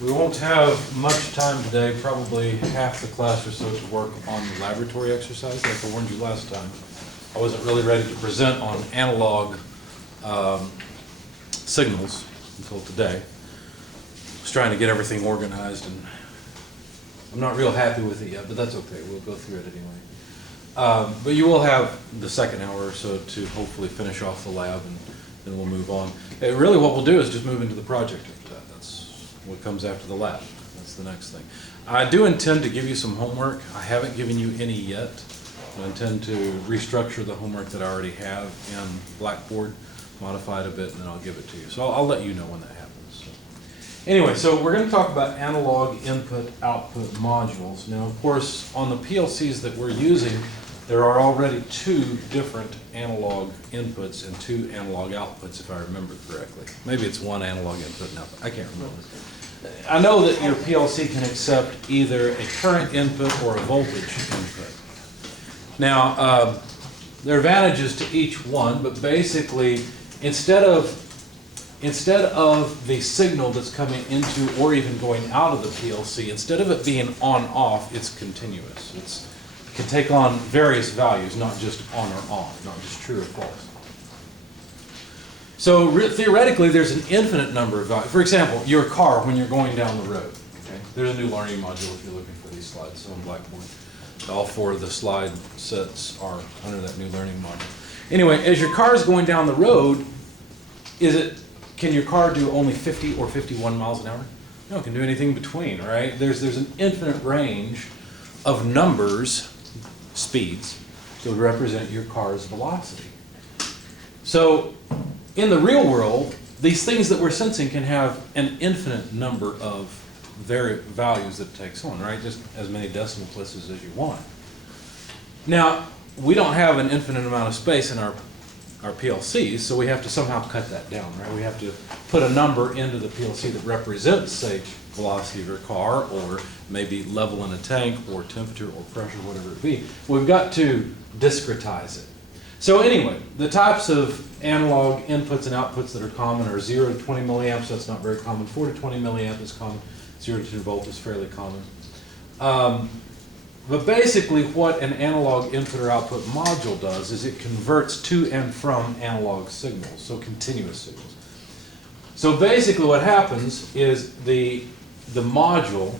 We won't have much time today, probably half the class or so to work on the laboratory exercise like I warned you last time. I wasn't really ready to present on analog signals until today. I was trying to get everything organized and I'm not real happy with it yet, but that's okay, we'll go through it anyway. But you will have the second hour or so to hopefully finish off the lab and then we'll move on. Really what we'll do is just move into the project after that. That's what comes after the lab. That's the next thing. I do intend to give you some homework. I haven't given you any yet. I intend to restructure the homework that I already have in Blackboard, modify it a bit, and then I'll give it to you. So I'll let you know when that happens. Anyway, so we're going to talk about analog input-output modules. Now, of course, on the PLCs that we're using, there are already two different analog inputs and two analog outputs, if I remember correctly. Maybe it's one analog input and output. I can't remember. I know that your PLC can accept either a current input or a voltage input. Now, there are advantages to each one, but basically, instead of the signal that's coming into or even going out of the PLC, instead of it being on-off, it's continuous. It can take on various values, not just on or off, not just true or false. So theoretically, there's an infinite number of values. For example, your car when you're going down the road. Okay? There's a new learning module if you're looking for these slides, so on Blackboard. All four of the slide sets are under that new learning module. Anyway, as your car is going down the road, can your car do only 50 or 51 miles an hour? No, it can do anything between, right? There's an infinite range of numbers, speeds, to represent your car's velocity. So in the real world, these things that we're sensing can have an infinite number of values that it takes on, right? Just as many decimal places as you want. Now, we don't have an infinite amount of space in our PLCs, so we have to somehow cut that down, right? We have to put a number into the PLC that represents, say, velocity of your car, or maybe level in a tank, or temperature, or pressure, whatever it be. We've got to discretize it. So anyway, the types of analog inputs and outputs that are common are 0 to 20 milliamps, that's not very common. 4 to 20 milliamp is common. 0 to 2 volt is fairly common. But basically what an analog input or output module does is it converts to and from analog signals, so continuous signals. So basically what happens is the module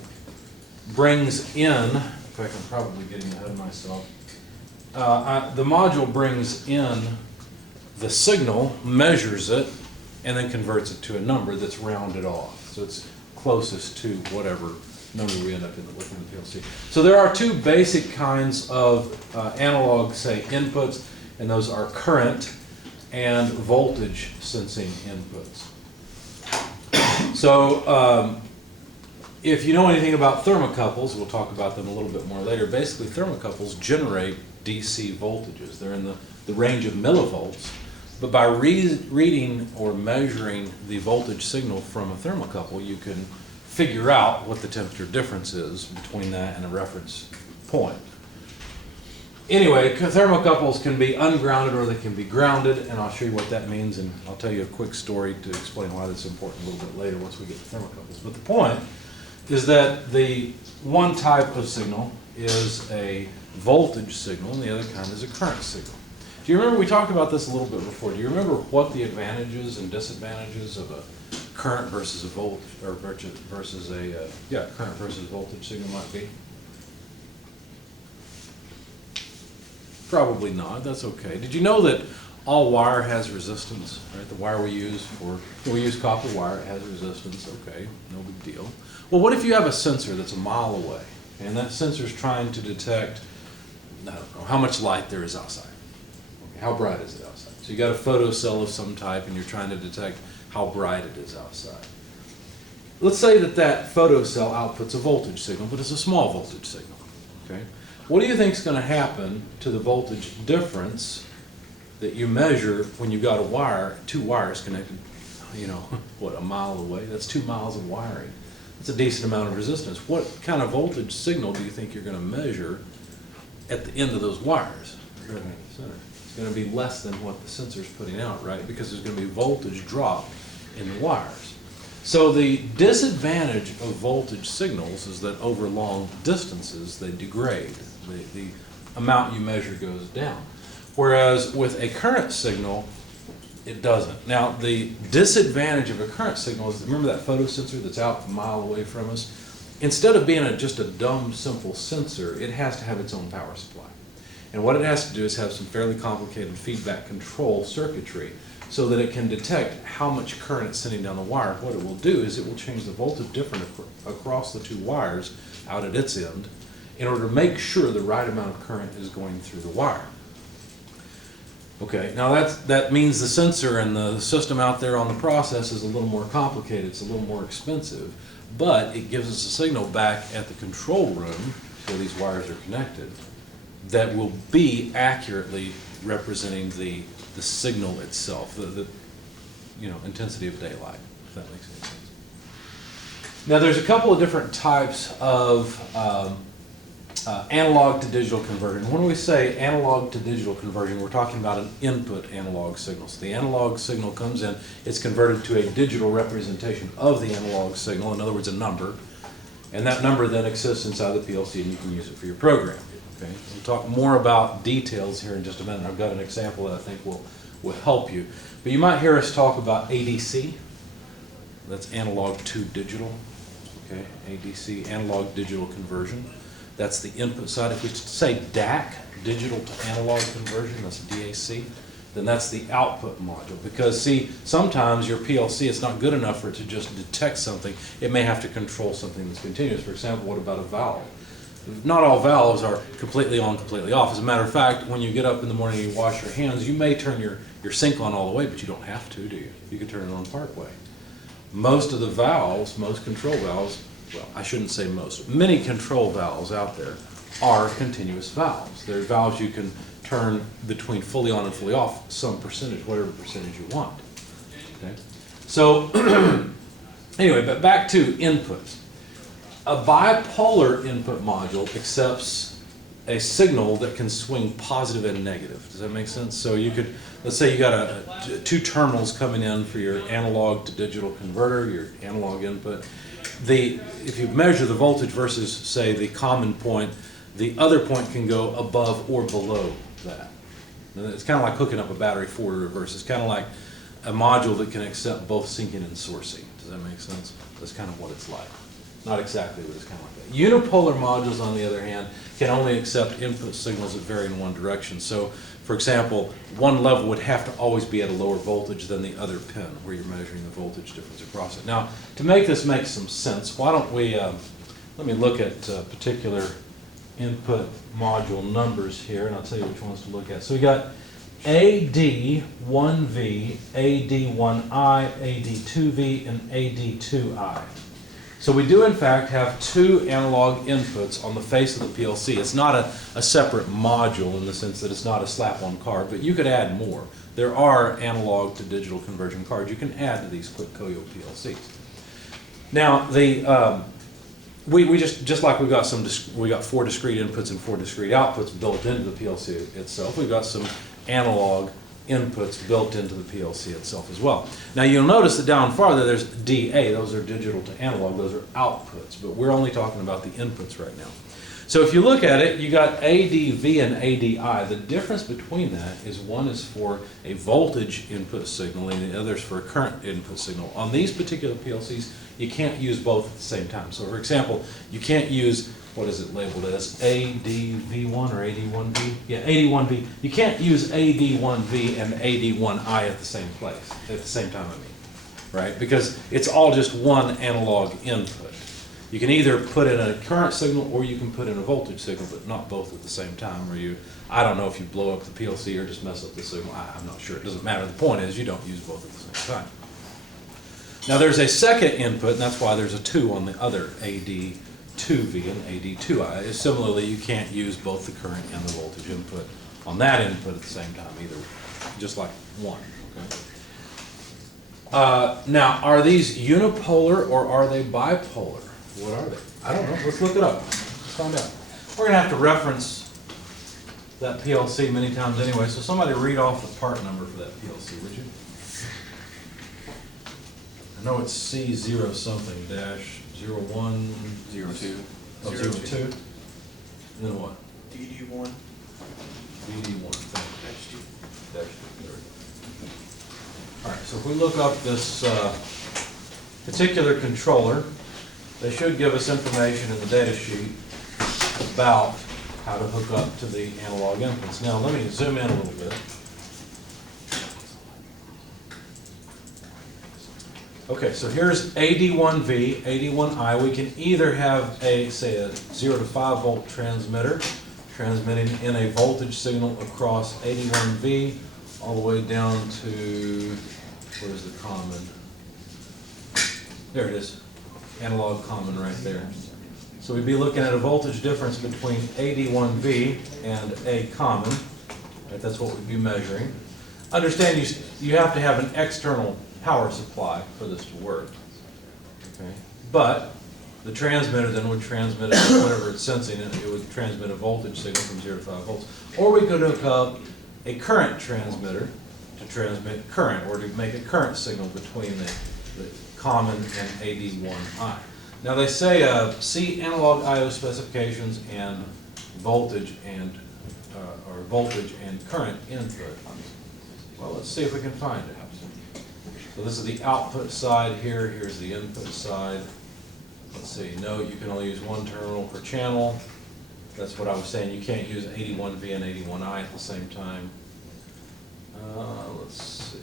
brings in, in fact I'm probably getting ahead of myself, the module brings in the signal, measures it, and then converts it to a number that's rounded off. So it's closest to whatever number we end up within the PLC. So there are two basic kinds of analog, say, inputs, and those are current and voltage sensing inputs. So if you know anything about thermocouples, we'll talk about them a little bit more later. Basically, thermocouples generate DC voltages. They're in the range of millivolts. But by reading or measuring the voltage signal from a thermocouple, you can figure out what the temperature difference is between that and a reference point. Anyway, thermocouples can be ungrounded or they can be grounded, and I'll show you what that means, and I'll tell you a quick story to explain why that's important a little bit later once we get to thermocouples. But the point is that the one type of signal is a voltage signal and the other kind is a current signal. Do you remember, we talked about this a little bit before, do you remember what the advantages and disadvantages of a current versus a voltage, or versus a, current versus voltage signal might be? Probably not, that's okay. Did you know that all wire has resistance, right? The wire we use copper wire, it has resistance, okay, no big deal. Well, what if you have a sensor that's a mile away, and that sensor is trying to detect, I don't know, how much light there is outside? How bright is it outside? So you got a photocell of some type and you're trying to detect how bright it is outside. Let's say that photocell outputs a voltage signal, but it's a small voltage signal. Okay? What do you think is going to happen to the voltage difference that you measure when you've got two wires connected, a mile away? That's 2 miles of wiring. That's a decent amount of resistance. What kind of voltage signal do you think you're going to measure at the end of those wires? Right in the center. Going to be less than what the sensor is putting out, right? Because there's going to be voltage drop in the wires. So the disadvantage of voltage signals is that over long distances they degrade. The amount you measure goes down. Whereas with a current signal, it doesn't. Now the disadvantage of a current signal is, remember that photosensor that's out a mile away from us? Instead of being just a dumb, simple sensor, it has to have its own power supply. And what it has to do is have some fairly complicated feedback control circuitry so that it can detect how much current it's sending down the wire. What it will do is it will change the voltage difference across the two wires out at its end in order to make sure the right amount of current is going through the wire. Okay, now that means the sensor and the system out there on the process is a little more complicated, it's a little more expensive, but it gives us a signal back at the control room where these wires are connected that will be accurately representing the signal itself, the intensity of daylight, if that makes any sense. Now there's a couple of different types of analog to digital conversion. When we say analog to digital conversion, we're talking about an input analog signal. So the analog signal comes in, it's converted to a digital representation of the analog signal, in other words, a number, and that number then exists inside the PLC and you can use it for your program. Okay? We'll talk more about details here in just a minute. I've got an example that I think will help you. But you might hear us talk about ADC. That's analog to digital. Okay? ADC, analog digital conversion. That's the input side. If we say DAC, digital to analog conversion, that's DAC, then that's the output module. Because see, sometimes your PLC, it's not good enough for it to just detect something. It may have to control something that's continuous. For example, what about a valve? Not all valves are completely on, completely off. As a matter of fact, when you get up in the morning and you wash your hands, you may turn your sink on all the way, but you don't have to, do you? You can turn it on part way. Most of the valves, most control valves, well, I shouldn't say most, many control valves out there are continuous valves. They're valves you can turn between fully on and fully off some percentage, whatever percentage you want. Okay? So, anyway, but back to inputs. A bipolar input module accepts a signal that can swing positive and negative. Does that make sense? So you could, let's say you got two terminals coming in for your analog to digital converter, your analog input. If you measure the voltage versus, say, the common point, the other point can go above or below that. It's kind of like hooking up a battery forward or reverse. It's kind of like a module that can accept both sinking and sourcing. Does that make sense? That's kind of what it's like. Not exactly, but it's kind of like that. Unipolar modules, on the other hand, can only accept input signals that vary in one direction. So, for example, one level would have to always be at a lower voltage than the other pin where you're measuring the voltage difference across it. Now, to make this make some sense, why don't we, let me look at particular input module numbers here, and I'll tell you which ones to look at. So we got AD1V, AD1I, AD2V, and AD2I. So we do in fact have two analog inputs on the face of the PLC. It's not a separate module in the sense that it's not a slap-on card, but you could add more. There are analog to digital conversion cards you can add to these quick Koyo PLCs. Now we just like we got 4 discrete inputs and 4 discrete outputs built into the PLC itself. We've got some analog inputs built into the PLC itself as well. Now you'll notice that down farther there's DA, those are digital to analog, those are outputs, but we're only talking about the inputs right now. So if you look at it, you got ADV and ADI. The difference between that is one is for a voltage input signal and the other is for a current input signal. On these particular PLCs, you can't use both at the same time. So for example, you can't use, what is it labeled as, ADV1 or AD1V? Yeah, AD1V. You can't use AD1V and AD1I at the same place, at the same time, I mean, right? Because it's all just one analog input. You can either put in a current signal or you can put in a voltage signal, but not both at the same time. Or I don't know if you blow up the PLC or just mess up the signal. I'm not sure. It doesn't matter. The point is you don't use both at the same time. Now there's a second input, and that's why there's a 2 on the other AD2V and AD2I. Similarly, you can't use both the current and the voltage input on that input at the same time either, just like one. Okay. Now, are these unipolar or are they bipolar? What are they? I don't know. Let's look it up. Let's find out. We're going to have to reference that PLC many times anyway, so somebody read off the part number for that PLC, would you? I know it's C0 something dash 01 02. Oh, 02. And then what? DD1. BD1. That's two. Dash 2. All right, so if we look up this particular controller, they should give us information in the data sheet about how to hook up to the analog inputs. Now, let me zoom in a little bit. Okay, so here's AD1V, AD1I. We can either have say a 0 to 5 volt transmitter transmitting in a voltage signal across AD1V all the way down to, where's the common? There it is, analog common right there. So we'd be looking at a voltage difference between AD1V and A common. Right, that's what we'd be measuring. Understand you have to have an external power supply for this to work. Okay. But the transmitter then would transmit whatever it's sensing, and it would transmit a voltage signal from 0 to 5 volts. Or we could hook up a current transmitter to transmit current, or to make a current signal between the common and AD1I. Now they say see analog I/O specifications and voltage and or voltage and current input. Well, let's see if we can find it. So this is the output side here. Here's the input side. Let's see. No, you can only use one terminal per channel. That's what I was saying. You can't use 81V and 81I at the same time. Let's see.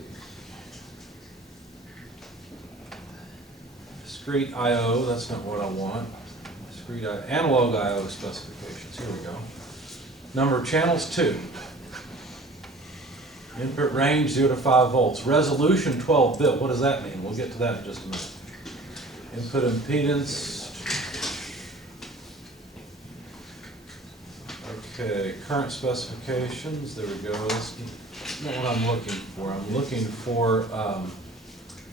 Discrete I/O. That's not what I want. Discrete I/O. Analog I/O specifications. Here we go. Number of channels 2. Input range 0 to 5 volts. Resolution 12 bit. What does that mean? We'll get to that in just a minute. Input impedance. Okay, current specifications. There we go. That's not what I'm looking for. I'm looking for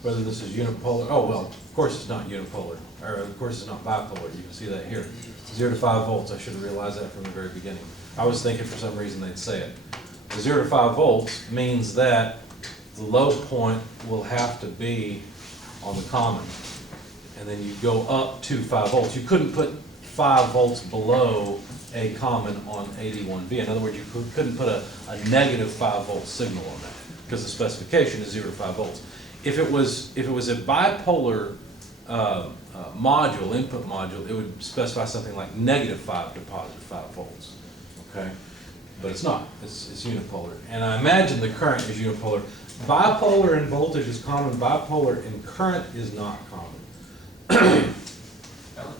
whether this is unipolar. Oh, well, of course it's not unipolar. Or of course it's not bipolar. You can see that here. 0 to 5 volts. I should have realized that from the very beginning. I was thinking for some reason they'd say it. 0 to 5 volts means that the low point will have to be on the common, and then you go up to 5 volts. You couldn't put 5 volts below a common on 81V. In other words, you couldn't put a negative 5 volt signal on that because the specification is 0 to 5 volts. If it was a bipolar module, input module, it would specify something like -5 to +5 volts. Okay. But it's not. It's unipolar. And I imagine the current is unipolar. Bipolar in voltage is common. Bipolar in current is not common.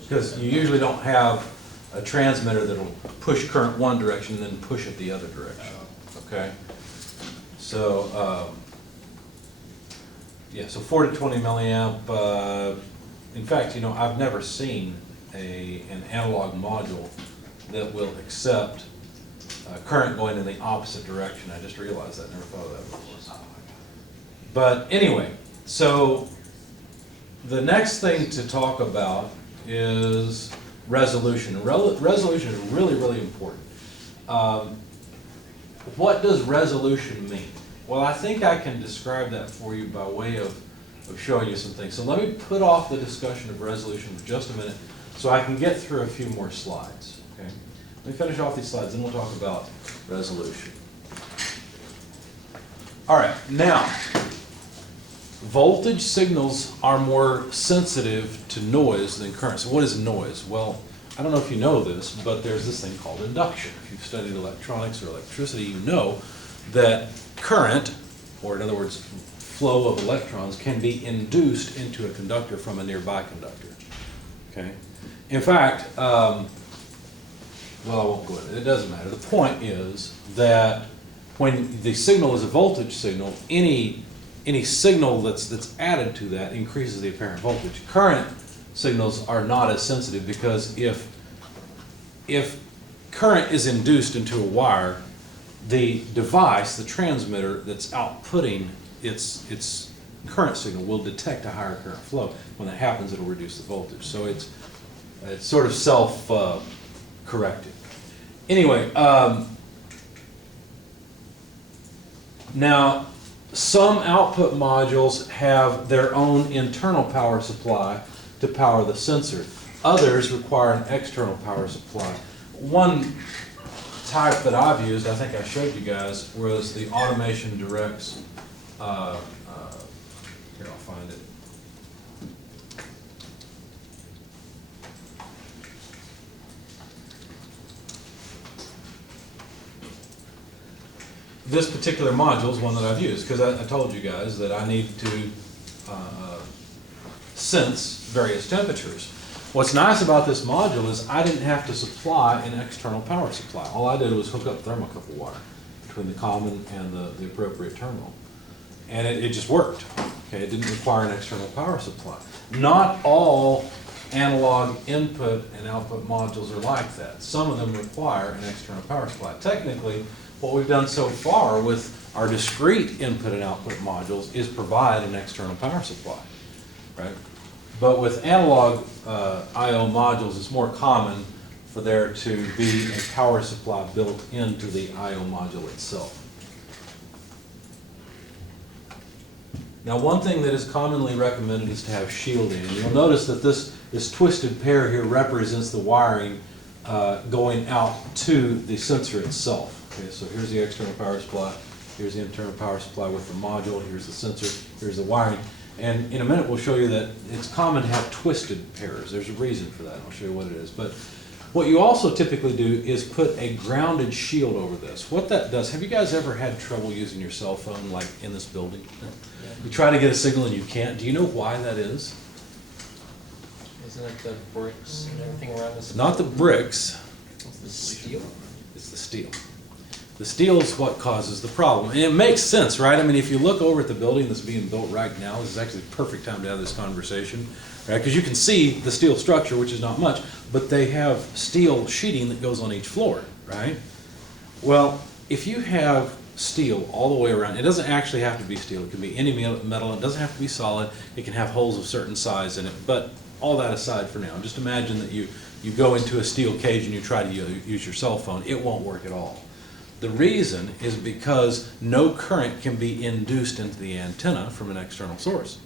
Because you usually don't have a transmitter that will push current one direction and then push it the other direction. Okay? So, yeah, so 4 to 20 milliamp. In fact, I've never seen an analog module that will accept current going in the opposite direction. I just realized that. Never thought of that before. But anyway, so the next thing to talk about is resolution. Resolution is really, really important. What does resolution mean? Well, I think I can describe that for you by way of showing you some things. So let me put off the discussion of resolution for just a minute so I can get through a few more slides. Okay? Let me finish off these slides, then we'll talk about resolution. All right, now, voltage signals are more sensitive to noise than current. So what is noise? Well, I don't know if you know this, but there's this thing called induction. If you've studied electronics or electricity, you know that current, or in other words, flow of electrons, can be induced into a conductor from a nearby conductor. Okay? In fact, well, I won't go into it. It doesn't matter. The point is that when the signal is a voltage signal, any signal that's added to that increases the apparent voltage. Current signals are not as sensitive because if current is induced into a wire, the device, the transmitter that's outputting its current signal will detect a higher current flow. When that happens, it'll reduce the voltage. So it's sort of self-correcting. Anyway, now Some output modules have their own internal power supply to power the sensor. Others require an external power supply. One type that I've used, I think I showed you guys, was the Automation Directs. Here, I'll find it. This particular module is one that I've used because I told you guys that I need to sense various temperatures. What's nice about this module is I didn't have to supply an external power supply. All I did was hook up thermocouple wire between the common and the appropriate terminal. And it just worked. Okay, it didn't require an external power supply. Not all analog input and output modules are like that. Some of them require an external power supply. Technically, what we've done so far with our discrete input and output modules is provide an external power supply, right? But with analog I/O modules, it's more common for there to be a power supply built into the I/O module itself. Now, one thing that is commonly recommended is to have shielding. And you'll notice that this twisted pair here represents the wiring going out to the sensor itself. Okay, so here's the external power supply, here's the internal power supply with the module, here's the sensor, here's the wiring. And in a minute we'll show you that it's common to have twisted pairs. There's a reason for that, I'll show you what it is. But what you also typically do is put a grounded shield over this. What that does, have you guys ever had trouble using your cell phone like in this building? You try to get a signal and you can't. Do you know why that is? Isn't it the bricks and everything around this? Not the bricks. It's the steel. It's the steel. The steel is what causes the problem. And it makes sense, right? I mean, if you look over at the building that's being built right now, this is actually the perfect time to have this conversation, right? Because you can see the steel structure, which is not much, but they have steel sheeting that goes on each floor, right? Well, if you have steel all the way around, it doesn't actually have to be steel. It can be any metal. It doesn't have to be solid. It can have holes of certain size in it. But all that aside for now, just imagine that you go into a steel cage and you try to use your cell phone. It won't work at all. The reason is because no current can be induced into the antenna from an external source.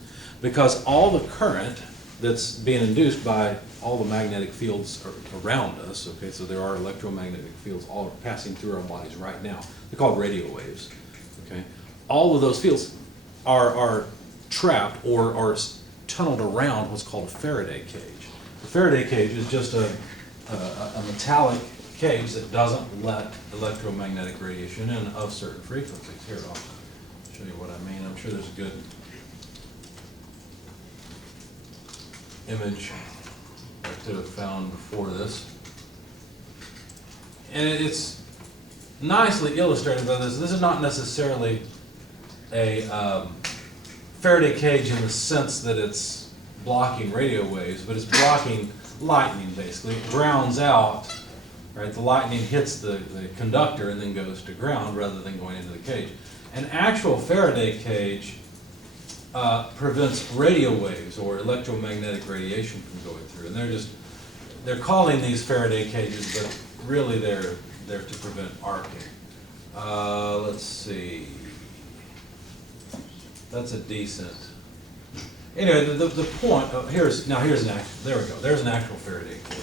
Because all the current that's being induced by all the magnetic fields around us, okay, so there are electromagnetic fields all passing through our bodies right now. They're called radio waves, okay? All of those fields are trapped or are tunneled around what's called a Faraday cage. The Faraday cage is just a metallic cage that doesn't let electromagnetic radiation in of certain frequencies. Here, I'll show you what I mean. I'm sure there's a good image I could have found before this. And it's nicely illustrated by this. This is not necessarily a Faraday cage in the sense that it's blocking radio waves, but it's blocking lightning, basically. It drowns out. Right, the lightning hits the conductor and then goes to ground rather than going into the cage. An actual Faraday cage prevents radio waves or electromagnetic radiation from going through. And they're calling these Faraday cages, but really they're to prevent arcing. Let's see. That's a decent. Anyway, the point, here's an actual, there we go, there's an actual Faraday cage.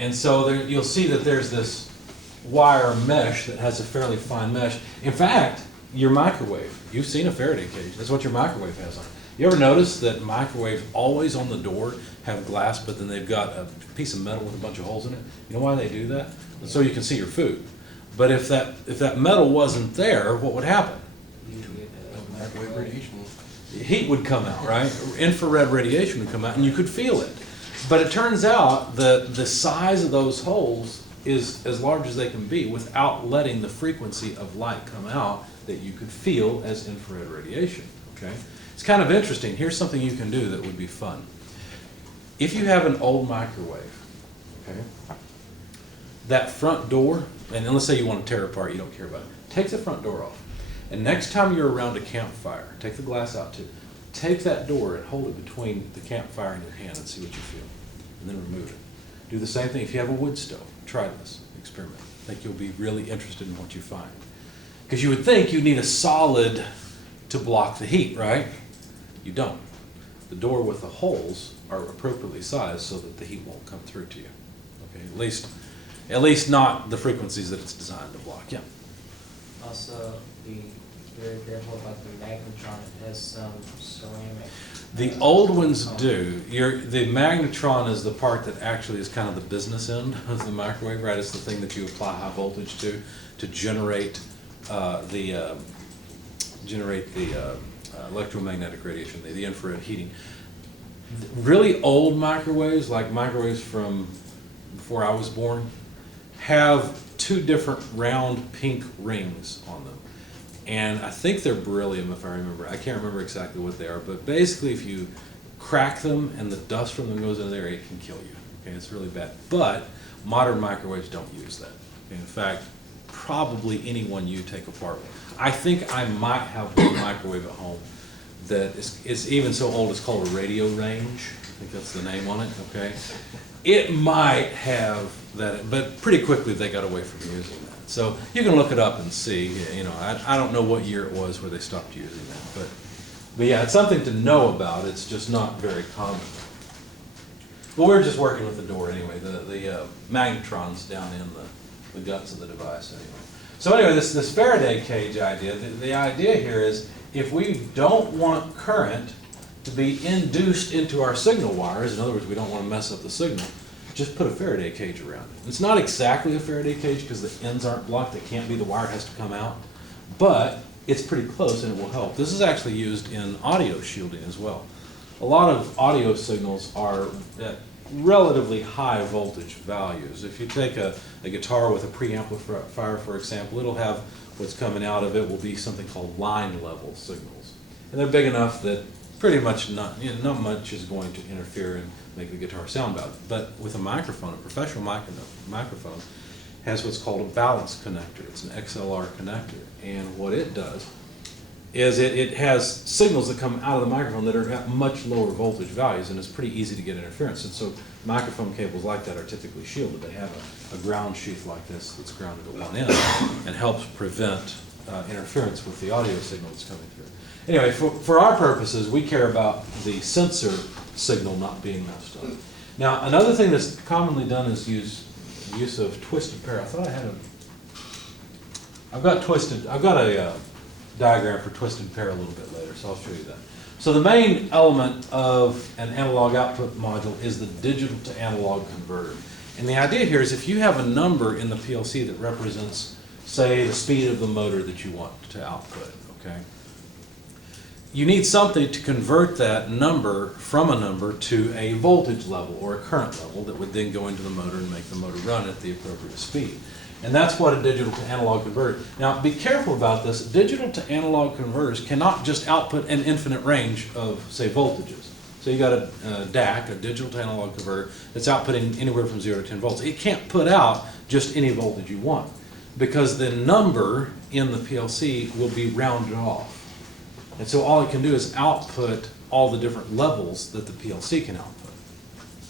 And so there, you'll see that there's this wire mesh that has a fairly fine mesh. In fact, your microwave, you've seen a Faraday cage. That's what your microwave has on it. You ever notice that microwaves always on the door have glass, but then they've got a piece of metal with a bunch of holes in it? You know why they do that? So you can see your food. But if that metal wasn't there, what would happen? Microwave radiation. Heat would come out, right? Infrared radiation would come out, and you could feel it. But it turns out that the size of those holes is as large as they can be without letting the frequency of light come out that you could feel as infrared radiation, okay? It's kind of interesting. Here's something you can do that would be fun. If you have an old microwave, okay, that front door, and let's say you want to tear it apart, you don't care about it, take the front door off. And next time you're around a campfire, take the glass out too. Take that door and hold it between the campfire and your hand and see what you feel. And then remove it. Do the same thing if you have a wood stove. Try this experiment. I think you'll be really interested in what you find. Because you would think you need a solid to block the heat, right? You don't. The door with the holes are appropriately sized so that the heat won't come through to you. Okay, at least not the frequencies that it's designed to block. Yeah. Also, be very careful about the magnetron. It has some ceramic. The old ones do. The magnetron is the part that actually is kind of the business end of the microwave, right? It's the thing that you apply high voltage to generate the electromagnetic radiation, the infrared heating. Really old microwaves, like microwaves from before I was born, have two different round pink rings on them. And I think they're beryllium, if I remember. I can't remember exactly what they are, but basically if you crack them and the dust from them goes in there, it can kill you. Okay, it's really bad. But modern microwaves don't use that. Okay, in fact, probably any one you take apart. I think I might have one microwave at home that is even so old it's called a radio range. I think that's the name on it, okay? It might have that, but pretty quickly they got away from using that. So you can look it up and see, you know, I don't know what year it was where they stopped using that, but yeah, it's something to know about. It's just not very common. But we're just working with the door anyway, the magnetron's down in the guts of the device anyway. So anyway, this Faraday cage idea, the idea here is if we don't want current to be induced into our signal wires, in other words, we don't want to mess up the signal, just put a Faraday cage around it. It's not exactly a Faraday cage because the ends aren't blocked. It can't be, the wire has to come out. But it's pretty close and it will help. This is actually used in audio shielding as well. A lot of audio signals are at relatively high voltage values. If you take a guitar with a preamplifier, for example, it'll have what's coming out of it will be something called line level signals. And they're big enough that pretty much not much is going to interfere and make the guitar sound bad. But with a microphone, a professional microphone has what's called a balance connector. It's an XLR connector. And what it does is it has signals that come out of the microphone that are at much lower voltage values, and it's pretty easy to get interference. And so microphone cables like that are typically shielded. They have a ground sheath like this that's grounded at one end and helps prevent interference with the audio signal that's coming through. Anyway, for our purposes, we care about the sensor signal not being messed up. Now, another thing that's commonly done is use of twisted pair. I thought I had I've got a diagram for twisted pair a little bit later, so I'll show you that. So the main element of an analog output module is the digital to analog converter. And the idea here is if you have a number in the PLC that represents, say, the speed of the motor that you want to output, okay? You need something to convert that number from a number to a voltage level or a current level that would then go into the motor and make the motor run at the appropriate speed. And that's what a digital to analog converter. Now be careful about this. Digital to analog converters cannot just output an infinite range of, say, voltages. So you got a DAC, a digital to analog converter, that's outputting anywhere from 0 to 10 volts. It can't put out just any voltage you want because the number in the PLC will be rounded off. And so all it can do is output all the different levels that the PLC can output.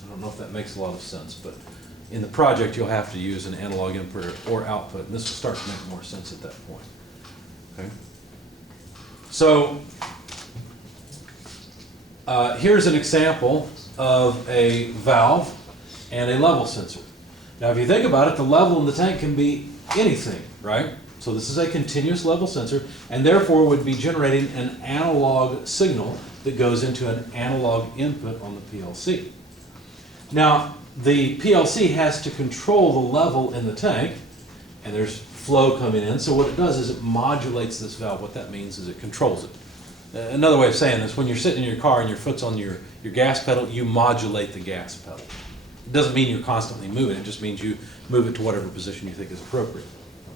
I don't know if that makes a lot of sense, but in the project you'll have to use an analog input or output, and this will start to make more sense at that point. Okay? So here's an example of a valve and a level sensor. Now if you think about it, the level in the tank can be anything, right? So this is a continuous level sensor and therefore would be generating an analog signal that goes into an analog input on the PLC. Now the PLC has to control the level in the tank and there's flow coming in, so what it does is it modulates this valve. What that means is it controls it. Another way of saying this, when you're sitting in your car and your foot's on your gas pedal, you modulate the gas pedal. It doesn't mean you're constantly moving, it just means you move it to whatever position you think is appropriate.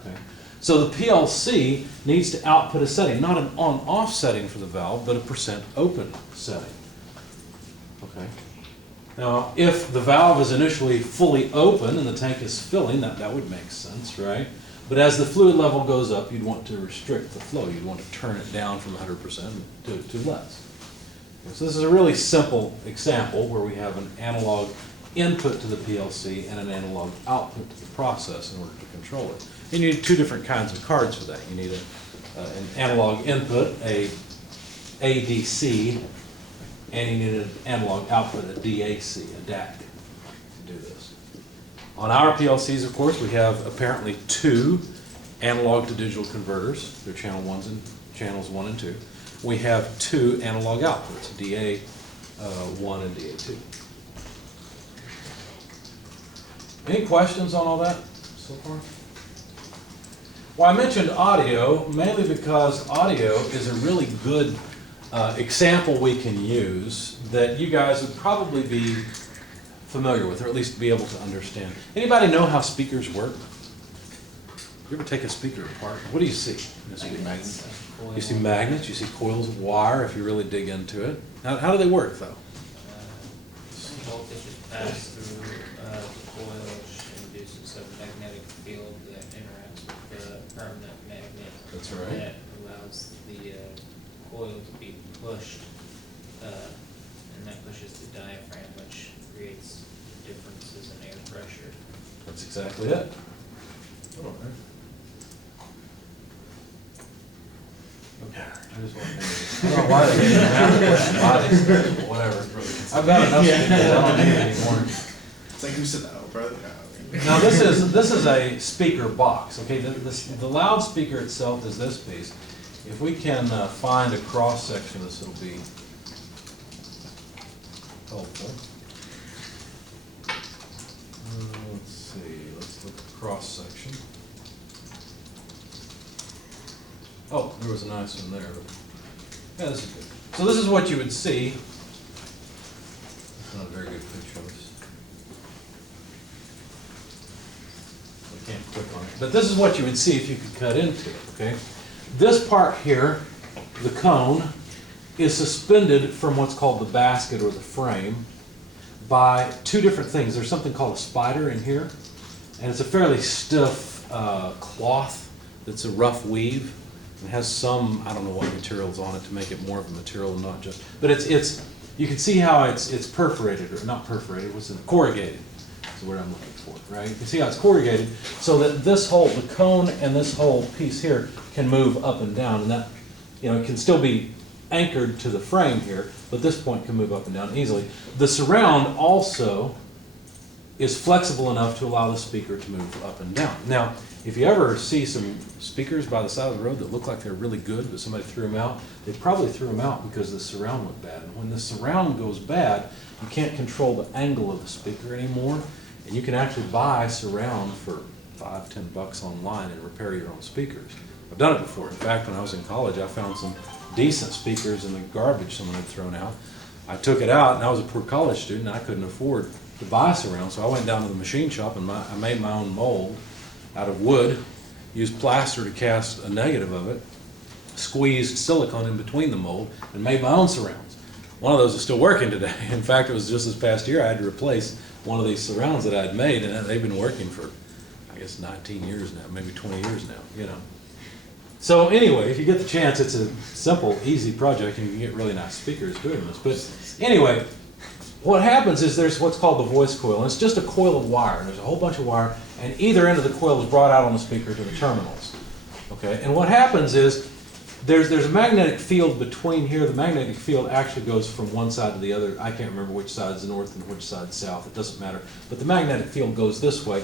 Okay? So the PLC needs to output a setting, not an on-off setting for the valve, but a percent open setting. Okay? Now, if the valve is initially fully open and the tank is filling, that would make sense, right? But as the fluid level goes up, you'd want to restrict the flow. You'd want to turn it down from 100% to less. So this is a really simple example where we have an analog input to the PLC and an analog output to the process in order to control it. And you need two different kinds of cards for that. You need an analog input, a ADC, and you need an analog output, a DAC, a DAC, to do this. On our PLCs, of course, we have apparently two analog to digital converters. They're channels 1 and 2. We have two analog outputs, DA1 and DA2. Any questions on all that so far? Well, I mentioned audio mainly because audio is a really good example we can use that you guys would probably be familiar with, or at least be able to understand. Anybody know how speakers work? You ever take a speaker apart? What do you see? You see magnets. You see magnets. You see coils of wire. If you really dig into it, how do they work though? Voltage is passed through the coil, which induces a magnetic field that interacts with the permanent magnet. That's right. That allows the coil to be pushed, and that pushes the diaphragm, which creates differences in air pressure. That's exactly it. Hold on there. Okay. I just want to I don't know why they gave me that, but whatever. I've got enough speakers. I don't need any more. It's like, who said that? Oh, brother. Oh, okay. Now this is a speaker box. Okay, the loudspeaker itself is this piece. If we can find a cross section of this, it'll be helpful. Let's see. Let's look at the cross section. Oh, there was a nice one there. But yeah, this is good. So this is what you would see. That's not a very good picture of this. We can't click on it. But this is what you would see if you could cut into it, okay? This part here, the cone, is suspended from what's called the basket or the frame by two different things. There's something called a spider in here, and it's a fairly stiff cloth that's a rough weave. It has some, I don't know what materials on it to make it more of a material and not just, but it's you can see how it's perforated, or not perforated, what's it, corrugated. That's what I'm looking for, right? You can see how it's corrugated so that this whole, the cone and this whole piece here can move up and down, and that, you know, it can still be anchored to the frame here, but this point can move up and down easily. The surround also is flexible enough to allow the speaker to move up and down. Now, if you ever see some speakers by the side of the road that look like they're really good, but somebody threw them out, they probably threw them out because the surround went bad. And when the surround goes bad, you can't control the angle of the speaker anymore, and you can actually buy surround for $5-10 online and repair your own speakers. I've done it before. In fact, when I was in college, I found some decent speakers in the garbage someone had thrown out. I took it out, and I was a poor college student, and I couldn't afford to buy surround, so I went down to the machine shop and I made my own mold out of wood, used plaster to cast a negative of it, squeezed silicone in between the mold, and made my own surrounds. One of those is still working today. In fact, it was just this past year I had to replace one of these surrounds that I had made, and they've been working for, I guess, 19 years now, maybe 20 years now, you know. So anyway, if you get the chance, it's a simple, easy project, and you can get really nice speakers doing this. But anyway, what happens is there's what's called the voice coil, and it's just a coil of wire. And there's a whole bunch of wire, and either end of the coil is brought out on the speaker to the terminals. Okay, and what happens is there's a magnetic field between here. The magnetic field actually goes from one side to the other. I can't remember which side is north and which side is south. It doesn't matter. But the magnetic field goes this way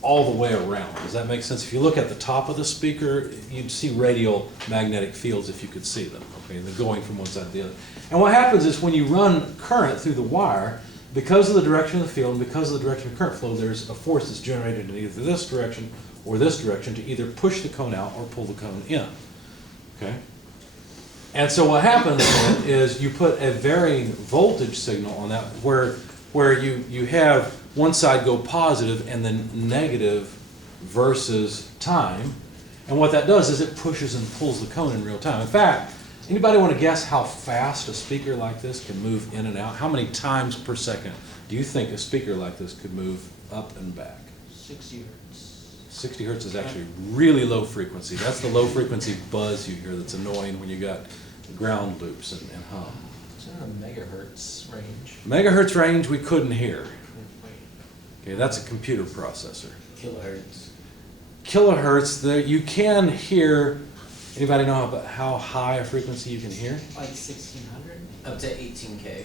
all the way around. Does that make sense? If you look at the top of the speaker, you'd see radial magnetic fields if you could see them. Okay, they're going from one side to the other. And what happens is when you run current through the wire, because of the direction of the field and because of the direction of current flow, there's a force that's generated in either this direction or this direction to either push the cone out or pull the cone in. Okay? And so what happens then is you put a varying voltage signal on that where you have one side go positive and then negative versus time. And what that does is it pushes and pulls the cone in real time. In fact, anybody want to guess how fast a speaker like this can move in and out? How many times per second do you think a speaker like this could move up and back? 60 hertz. 60 hertz is actually really low frequency. That's the low frequency buzz you hear that's annoying when you got ground loops and hum. It's in a megahertz range. Megahertz range we couldn't hear. Okay, that's a computer processor. Kilohertz. kilohertz, there, you can hear, anybody know how high a frequency you can hear? Like 1600? Up to 18K.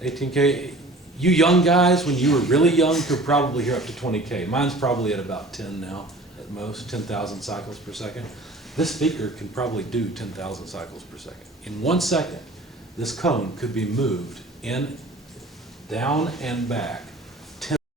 18K. You young guys, when you were really young, could probably hear up to 20K. Mine's probably at about 10 now, at most, 10,000 cycles per second. This speaker can probably do 10,000 cycles per second. In 1 second, this cone could be moved in, down and back